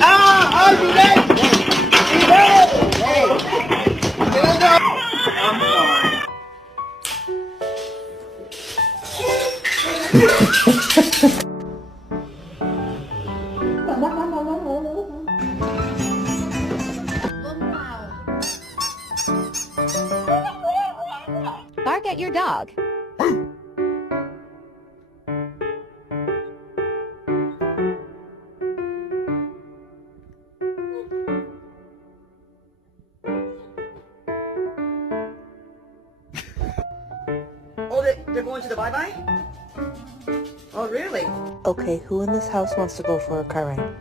Ah! Oh, you ready? You ready? Hey. I'm sorry. Bark at your dog. Oh, they're going to the bye-bye? Oh, really? Okay, who in this house wants to go for a car ride?